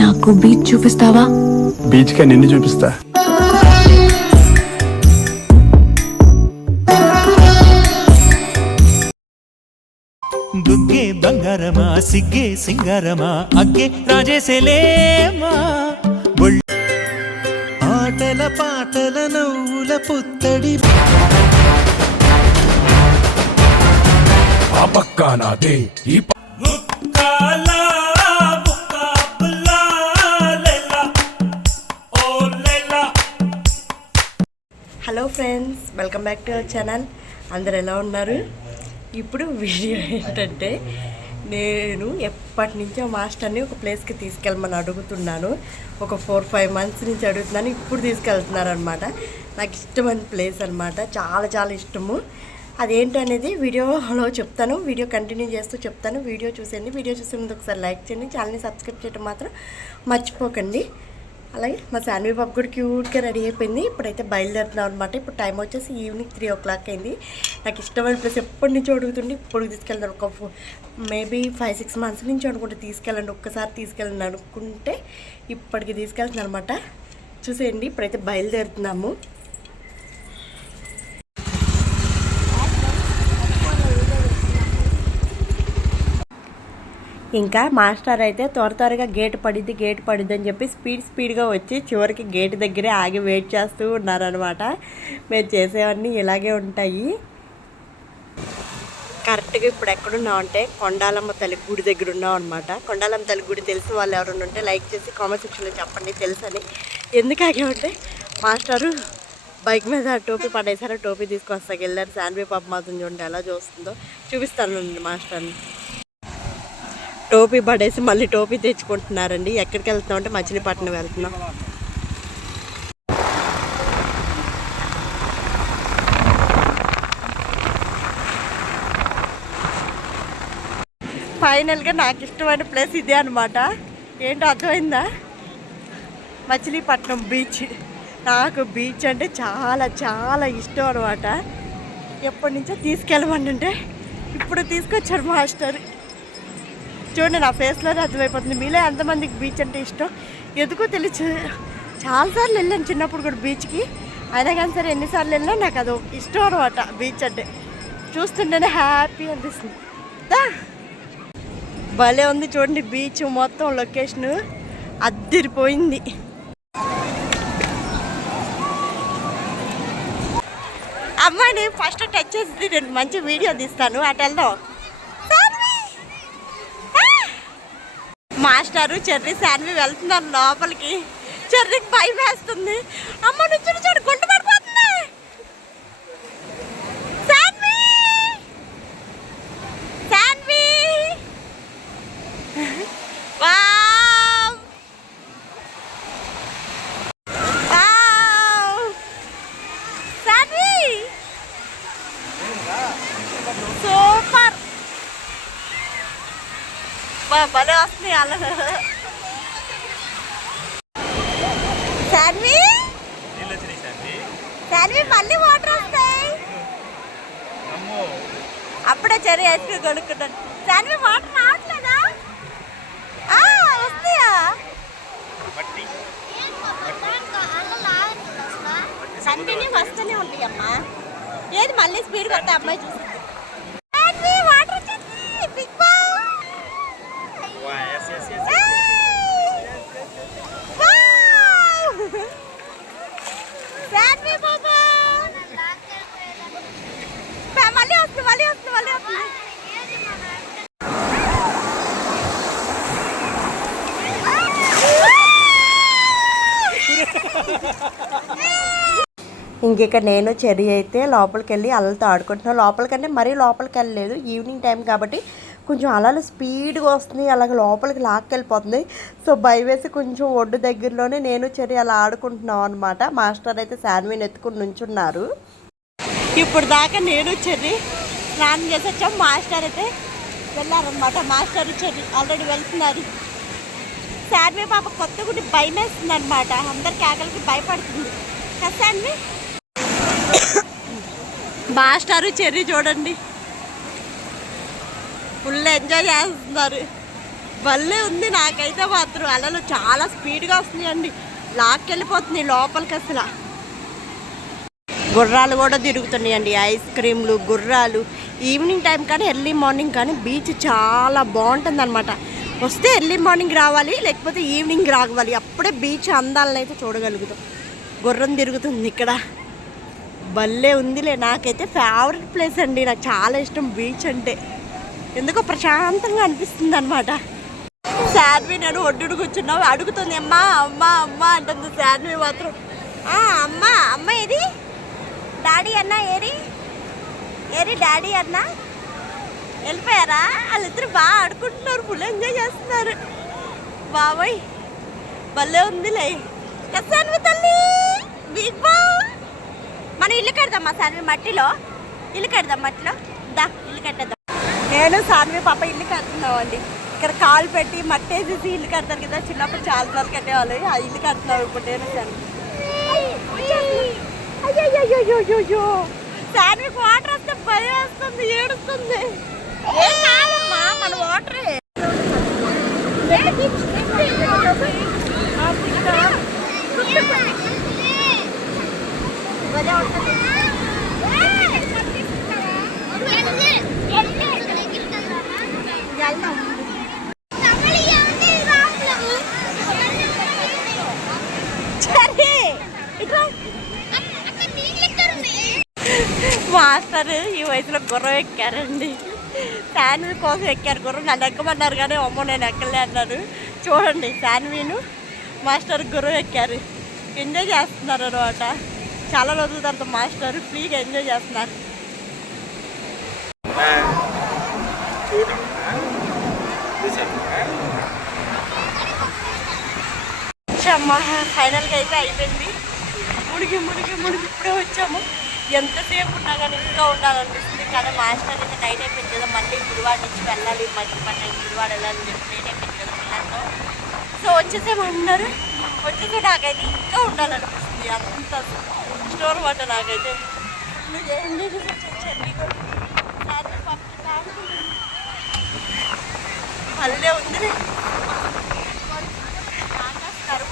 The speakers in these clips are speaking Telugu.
నాకు బీచ్ చూపిస్తావా? బీచ్ కే నిన్ను చూపిస్తా. బుగ్గే బంగారమా సిగ్గే సింగారమా అగ్గే రాజేసేలేమా ఆటల పాటల నవ్వుల పుత్తడి ఆ పక్క నాదే ఈ hello friends, welcome back to our channel. అందరు ఎలా ఉన్నారు? ఇప్పుడు వీడియో ఏంటంటే, నేను ఎప్పటి నుంచో మాస్టర్ని ఒక ప్లేస్కి తీసుకెళ్ళమని అడుగుతున్నాను. ఒక 4-5 మంత్స్ నుంచి అడుగుతున్నాను. ఇప్పుడు తీసుకెళ్తున్నారు అనమాట. నాకు ఇష్టమైన ప్లేస్ అనమాట. చాలా చాలా ఇష్టము. అదేంటి అనేది వీడియోలో చెప్తాను. వీడియో కంటిన్యూ చేస్తూ చెప్తాను. వీడియో చూసేయండి. వీడియో చూసే ముందు ఒకసారి లైక్ చేయండి. ఛానల్ని సబ్స్క్రైబ్ చేయడం మాత్రం మర్చిపోకండి. అలాగే మా శాన్వి బాబు కూడా క్యూట్గా రెడీ అయిపోయింది. ఇప్పుడైతే బయలుదేరుతున్నాం అనమాట. ఇప్పుడు టైం వచ్చేసి ఈవినింగ్ 3 o'clock అయింది. నాకు ఇష్టమైన ప్లేస్ ఎప్పటి నుంచో అడుగుతుంటే ఇప్పుడు తీసుకెళ్తాను. ఒక మేబీ 5-6 months నుంచి అనుకుంటే తీసుకెళ్ళండి, ఒక్కసారి తీసుకెళ్ళండి అనుకుంటే ఇప్పటికి తీసుకెళ్తున్నాను అనమాట. చూసేయండి, ఇప్పుడైతే బయలుదేరుతున్నాము. ఇంకా మాస్టర్ అయితే త్వరగా గేట్ పడిద్ది అని చెప్పి స్పీడ్గా వచ్చి చివరికి గేట్ దగ్గరే ఆగి వెయిట్ చేస్తూ ఉన్నారనమాట. మేము చేసేవన్నీ ఇలాగే ఉంటాయి. కరెక్ట్గా ఇప్పుడు ఎక్కడున్నాం అంటే కొండాలమ్మ తల్లి గుడి దగ్గర ఉన్నాం అనమాట. కొండాలమ్మ తల్లి గుడి తెలిసిన వాళ్ళు ఎవరైనా ఉంటే లైక్ చేసి కామెంట్ సెక్షన్లో చెప్పండి తెలుసని. ఎందుకు ఆగామంటే మాస్టరు బైక్ మీద టోపీ పడేసారో టోపీ తీసుకొస్తాకి వెళ్ళారు. శాన్వి పాప మాత్రం చూడండి ఎలా చూస్తుందో. చూపిస్తాను మాస్టర్ని. టోపీ పడేసి మళ్ళీ టోపీ తెచ్చుకుంటున్నారండి. ఎక్కడికి వెళ్తున్నాం అంటే మచిలీపట్నం వెళ్తున్నాం. ఫైనల్గా నాకు ఇష్టమైన ప్లేస్ ఇదే అనమాట. ఏంటో అర్థమైందా? మచిలీపట్నం బీచ్. నాకు బీచ్ అంటే చాలా చాలా ఇష్టం అనమాట. ఎప్పటి నుంచో తీసుకెళ్ళమంటే ఇప్పుడు తీసుకొచ్చారు మాస్టర్. చూడండి, నా ఫేస్లోనే అర్థమైపోతుంది. మీలో ఎంతమందికి బీచ్ అంటే ఇష్టం ఎందుకో తెలుసు. చాలాసార్లు వెళ్ళాను చిన్నప్పుడు కూడా బీచ్కి. అయినా కానీ సరే ఎన్నిసార్లు వెళ్ళినా నాకు అది ఇష్టం అనమాట. బీచ్ అంటే చూస్తుంటేనే హ్యాపీ అనిపిస్తుంది. భలే ఉంది చూడండి బీచ్ మొత్తం. లొకేషన్ అద్దిరిపోయింది. అమ్మాయిని ఫస్ట్ టచ్ చేసి నేను మంచి వీడియో తీస్తాను. అటు వెళ్దాం. మాస్టరు చెర్రీ శాన్వి వెళ్తున్నారు లోపలికి. చెర్రీకి భయం వేస్తుంది. అమ్మ నుంచి చూడు గుంట పడిపోతుంది. Shanvi Shanvi wow wow Shanvi super. భలే వస్తుంది అలా. శాన్వి శాన్వి మళ్ళీ వాటర్ వస్తాయి. అప్పుడే చెర్రీ ఐస్ క్రీమ్ కొనుక్కున్నాను. శాన్వి వాటర్ రావట్లేదా? వస్తాయా? కంటిన్యూ వస్తూనే ఉంటాయి అమ్మా. ఏది మళ్ళీ స్పీడ్గా వస్తాయి అమ్మాయి చూసి. వాటర్ వచ్చేసి బిగ్ బాస్. మళ్ళీ వస్తుంది. ఇంక నేను చెర్రీ అయితే లోపలికి వెళ్ళి అలలతో ఆడుకుంటున్నాను. లోపలికంటే మరీ లోపలికి వెళ్ళలేదు. ఈవినింగ్ టైం కాబట్టి కొంచెం అలలు స్పీడ్గా వస్తున్నాయి. అలాగే లోపలికి లాక్కెళ్ళిపోతుంది. సో భయం వేసి కొంచెం ఒడ్డు దగ్గరలోనే నేను చెర్రీ అలా ఆడుకుంటున్నాం అనమాట. మాస్టర్ అయితే శాన్విని ఎత్తుకుని నుంచున్నారు. ఇప్పుడు దాకా నేను చెర్రీ స్నానం చేసి వచ్చాం. మాస్టర్ అయితే వెళ్ళారనమాట. మాస్టర్ చెర్రీ ఆల్రెడీ వెళ్తున్నారు. శాన్వి పాప కొత్త గుడి భయం వేస్తుంది అనమాట. అందరికి ఆకలికి భయపడుతుంది కదా శాన్వి. మాస్టరు చెర్రీ చూడండి ఫుల్ ఎంజాయ్ చేస్తున్నారు. భలే ఉంది. నాకైతే మాత్రం అలలు చాలా స్పీడ్గా వస్తున్నాయండి, లాక్కెళ్ళిపోతుంది లోపలికి అసలు. గుర్రాలు కూడా తిరుగుతున్నాయండి, ఐస్ క్రీమ్లు, గుర్రాలు. ఈవినింగ్ టైం కానీ ఎర్లీ మార్నింగ్ కానీ బీచ్ చాలా బాగుంటుంది అనమాట. వస్తే ఎర్లీ మార్నింగ్ రావాలి, లేకపోతే ఈవినింగ్ రావాలి, అప్పుడే బీచ్ అందాలను అయితే చూడగలుగుతాం. గుర్రం తిరుగుతుంది ఇక్కడ, భలే ఉందిలే. నాకైతే ఫేవరెట్ ప్లేస్ అండి, నాకు చాలా ఇష్టం బీచ్ అంటే. ఎందుకో ప్రశాంతంగా అనిపిస్తుంది అనమాట. శాన్వి నేను ఒడ్డుడు కూర్చున్నావు అడుగుతుంది, అమ్మా అమ్మ అమ్మ అంటుంది శాన్వి మాత్రం. అమ్మ అమ్మ ఏది, డాడీ అన్న ఏరి ఏరి, డాడీ అన్న వెళ్ళిపోయారా? వాళ్ళిద్దరు బాగా ఆడుకుంటున్నారు, ఫుల్ ఎంజాయ్ చేస్తున్నారు. బాబాయ్ భలే ఉందిలే. శాన్వి తల్లి బిగ్ బా, మనం ఇల్లు కడదామా శాన్వి? మట్టిలో ఇల్లు కడదాం, మట్టిలో దా ఇల్లు కట్టేద్దాం. నేను శాన్వి పాప ఇల్లు కడుతున్నామండి. ఇక్కడ కాలు పెట్టి మట్టి వేసేసి ఇల్లు కడతారు కదా, చిన్నప్పుడు చాలా సార్లు కట్టేవాళ్ళు. ఆ ఇల్లు కడుతున్నావు ఇప్పుడు నేను శాన్వి. అయ్యో శాన్వికి వాటర్ వస్తే భయం వేస్తుంది, ఏడుస్తుంది. ఏం కాదమ్మా మన వాటరే. మాస్టర్ ఈ వయసులో గుర్రం ఎక్కారండి, శాన్వి కోసం ఎక్కారు గుర్రం. నన్ను ఎక్కమన్నారు కానీ అమ్మో నేను ఎక్కలే అన్నాను. చూడండి శాన్విను మాస్టర్ గుర్రం ఎక్కారు, ఎంజాయ్ చేస్తున్నారు అనమాట. చాలా రోజుల తర్వాత మాస్టర్ ఫ్రీగా ఎంజాయ్ చేస్తున్నారు. అమ్మ ఫైనల్గా అయితే అయిపోయింది. ముడిగి ముడిగి ముడిగి ఇప్పుడే వచ్చాము. ఎంతసేపు ఉన్నా కానీ ఇంకా ఉండాలనిపిస్తుంది. కానీ మాస్టర్ అయితే నైట్ అయిపోయింది కదా, మళ్ళీ గుడివాడ నుంచి వెళ్ళాలి, మధ్య పన్నెండు గుడివాడ వెళ్ళాలని చెప్పి నైట్ అయిపోయింది కదా పిల్లలతో. సో వచ్చేసేమన్నారు, వచ్చేసే నాకైతే ఇంకా ఉండాలనిపిస్తుంది. అంత స్టోర్ మాట నాకైతే. నువ్వు ఎంజాయ్ చేసి వచ్చేసండి, మళ్ళీ ఉంది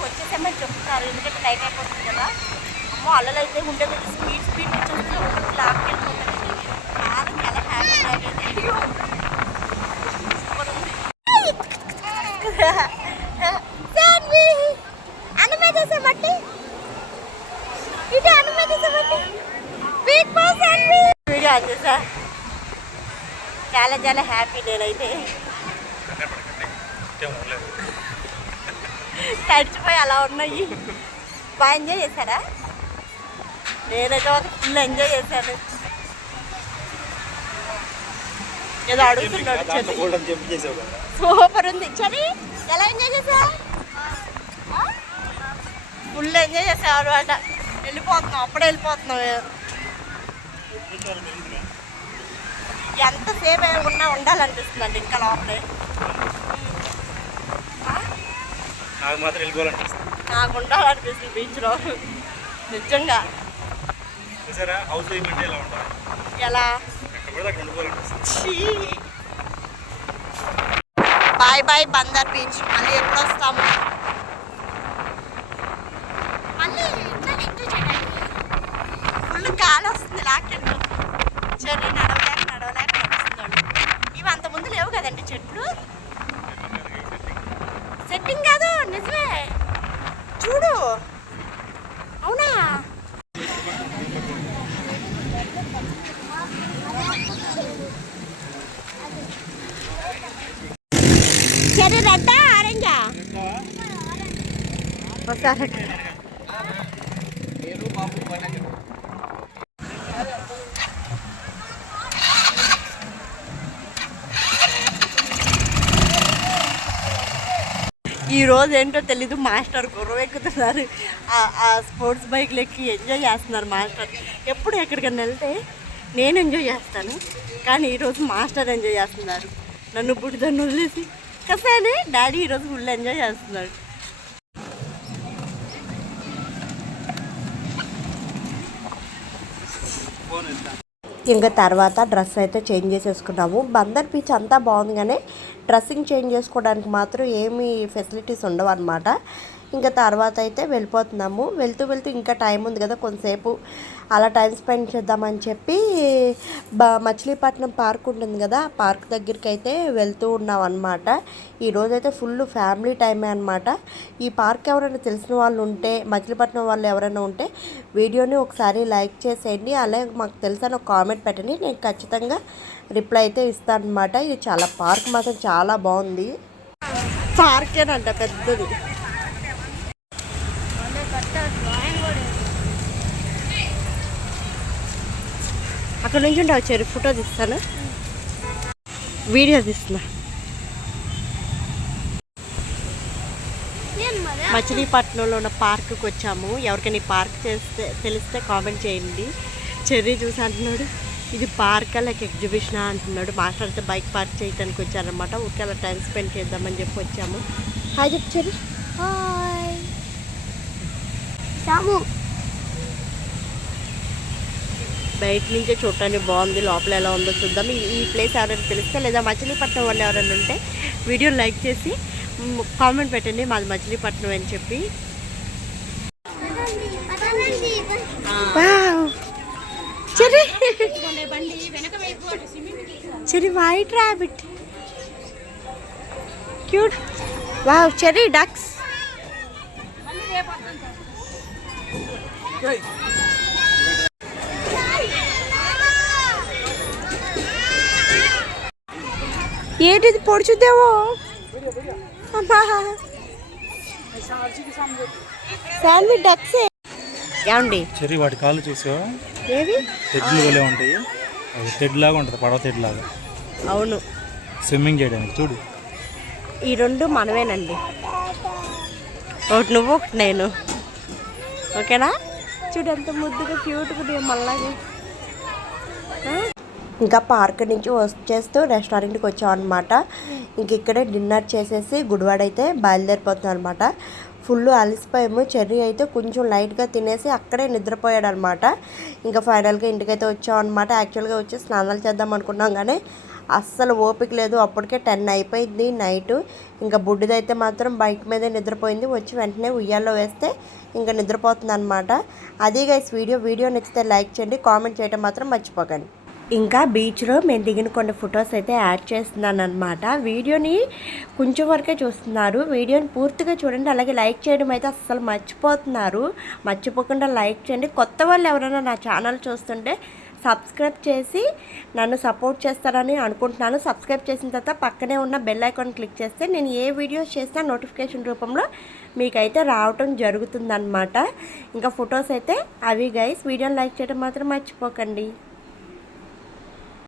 వచ్చేసేమని చెప్తున్నారు. ఎందుకంటే నైట్ అయిపోతుంది కదా. అమ్మో అల్లలు అయితే ఉండే కొంచెం స్పీడ్ స్పీడ్ వచ్చేస్తుంది, లాక్కెళ్ళిపోతుంది. చాలా చాలా హ్యాపీ నాకైతే. అన్నమేసేబట్టి ఇది అన్నమేసేబట్టి వీడియో వచ్చేసా. చాలా చాలా హ్యాపీ నేనైతే. తడిచిపోయి అలా ఉన్నాయి. బాగా ఎంజాయ్ చేశారా? నేనైతే ఫుల్ ఎంజాయ్ చేశాను. ఏదో అడుగుతున్నాడు సూపర్ ఉంది. చని ఎలా ఎంజాయ్ చేసా? ఫుల్ ఎంజాయ్ చేసావు అనమాట. వెళ్ళిపోతున్నాం, అప్పుడే వెళ్ళిపోతున్నాం. ఎంతసేపు ఉన్నా ఉండాలనిపిస్తుందండి ఇంకా లోపలే. నాకు ఉండాలనిపిస్తుంది బీచ్లో నిజంగా. ఎలా బాయ్ బాయ్ బందర్ బీచ్. మళ్ళీ ఎప్పుడు వస్తాము? మళ్ళీ ఫుల్ గాలి వస్తుంది, లాక్కెళ్ళి చెర్రీ నడవలేక నడుస్తున్నాడు. ఇవి అంత ముందు లేవు కదండి చెట్లు. సెట్టింగ్ కాదు, నిజమే. చూడు, అవునా? చెర్రీ రెడ్డా ఆరెంజా? ఒకసారి ఈరోజు ఏంటో తెలీదు, మాస్టర్ గుర్రం ఎక్కుతున్నారు. ఆ స్పోర్ట్స్ బైక్లు ఎక్కి ఎంజాయ్ చేస్తున్నారు మాస్టర్. ఎప్పుడు ఎక్కడికన్నా వెళ్తే నేను ఎంజాయ్ చేస్తాను, కానీ ఈరోజు మాస్టర్ ఎంజాయ్ చేస్తున్నారు. నన్ను బుడిదాన్ని వదిలేసి కసానే డాడీ ఈరోజు ఫుల్ ఎంజాయ్ చేస్తున్నాడు. ఇంకా తర్వాత డ్రెస్ అయితే చేంజ్ చేసేసుకున్నాము. బందర్ బీచ్ అంతా బాగుంది కానీ డ్రెస్సింగ్ చేంజ్ చేసుకోవడానికి మాత్రం ఏమీ ఫెసిలిటీస్ ఉండవు అన్నమాట. ఇంకా తర్వాత అయితే వెళ్ళిపోతున్నాము. వెళ్తూ ఇంకా టైం ఉంది కదా, కొంతసేపు అలా టైం స్పెండ్ చేద్దామని చెప్పి మచిలీపట్నం పార్క్ ఉంటుంది కదా, ఆ పార్క్ దగ్గరికి అయితే వెళ్తూ ఉన్నాం అనమాట. ఈరోజైతే ఫుల్ ఫ్యామిలీ టైమే అనమాట. ఈ పార్క్ ఎవరైనా తెలిసిన వాళ్ళు ఉంటే, మచిలీపట్నం వాళ్ళు ఎవరైనా ఉంటే వీడియోని ఒకసారి లైక్ చేసేయండి. అలాగే మాకు తెలుసని ఒక కామెంట్ పెట్టండి, నేను ఖచ్చితంగా రిప్లై అయితే ఇస్తాను అనమాట. ఇది చాలా పార్క్ మాత్రం చాలా బాగుంది. పార్కేనంట పెద్దది. అక్కడ నుంచి ఉంటే వచ్చారు, ఫోటో తీస్తాను, వీడియో తీస్తున్నా. మచిలీపట్నంలో ఉన్న పార్క్కి వచ్చాము. ఎవరికైనా ఈ పార్క్ తెలిస్తే కామెంట్ చేయండి. చెర్రీ చూసి అంటున్నాడు ఇది పార్కా లేక ఎగ్జిబిషనా అంటున్నాడు. మాట్లాడితే బైక్ పార్క్ చేయడానికి వచ్చారనమాట. ఊరికే అలా టైం స్పెండ్ చేద్దామని చెప్పి వచ్చాము. హాయ్ చెప్పు చెర్రీ. హాయ్ సాము. బయట నుంచే చూడటానికి బాగుంది, లోపల ఎలా ఉందో చూద్దాం. ఈ ప్లేస్ ఎవరైనా తెలిస్తే లేదా మచిలీపట్నం వాళ్ళు ఎవరైనా ఉంటే వీడియో లైక్ చేసి కామెంట్ పెట్టండి మాది మచిలీపట్నం అని చెప్పి. Cherry white rabbit cute. Wow cherry ducks. ఏంటిది పొడుచుద్దేమో అమ్మా. శాండ్విచ్ డక్స్ ఏమండి చెర్రీ వాటి కాళ్ళు చూసావా? ఏవి తెడ్లు వలే ఉంటాయి. అది తెడ్ లాగా ఉంటుంది, పడవ తెడ్ లాగా. అవును, స్విమ్మింగ్ చేయడానికి చూడు. ఈ రెండు మనమేనండి, ఒకటి నువ్వు ఒకటి నేను. ఓకేనా? చూడు ఎంత ముద్దుగా క్యూట్గా మళ్ళీ. ఇంకా పార్క్ నుంచి వచ్చేస్తూ రెస్టారెంట్కి వచ్చాం అనమాట. ఇంక ఇక్కడే డిన్నర్ చేసేసి గుడివాడ అయితే బయలుదేరిపోతున్నాం అనమాట. ఫుల్ అలసిపోయాము. చెర్రీ అయితే కొంచెం లైట్గా తినేసి అక్కడే నిద్రపోయాడు అనమాట. ఇంకా ఫైనల్గా ఇంటికైతే వచ్చాం అనమాట. యాక్చువల్గా వచ్చి స్నానాలు చేద్దాం అనుకున్నాం కానీ అస్సలు ఓపిక లేదు. అప్పటికే 10 అయిపోయింది నైట్. ఇంకా బుడ్డిదైతే మాత్రం బైక్ మీదే నిద్రపోయింది. వచ్చి వెంటనే ఉయ్యాల్లో వేస్తే ఇంకా నిద్రపోతుంది అనమాట. అది గైస్ వీడియో నచ్చితే లైక్ చేయండి, కామెంట్ చేయడం మాత్రం మర్చిపోకండి. ఇంకా బీచ్లో మేము దిగిన కొన్ని ఫొటోస్ అయితే యాడ్ చేస్తున్నాను అనమాట. వీడియోని కొంచెం వరకే చూస్తున్నారు, వీడియోని పూర్తిగా చూడండి. అలాగే లైక్ చేయడం అయితే అస్సలు మర్చిపోకుండా లైక్ చేయండి. కొత్త వాళ్ళు ఎవరైనా నా ఛానల్ చూస్తుంటే సబ్స్క్రైబ్ చేసి నన్ను సపోర్ట్ చేస్తారని అనుకుంటున్నాను. సబ్స్క్రైబ్ చేసిన తర్వాత పక్కనే ఉన్న బెల్ ఐకాన్ క్లిక్ చేస్తే నేను ఏ వీడియోస్ చేసినా నోటిఫికేషన్ రూపంలో మీకైతే రావటం జరుగుతుందన్నమాట. ఇంకా ఫొటోస్ అయితే అవి గైస్. వీడియోని లైక్ చేయడం మాత్రం మర్చిపోకండి.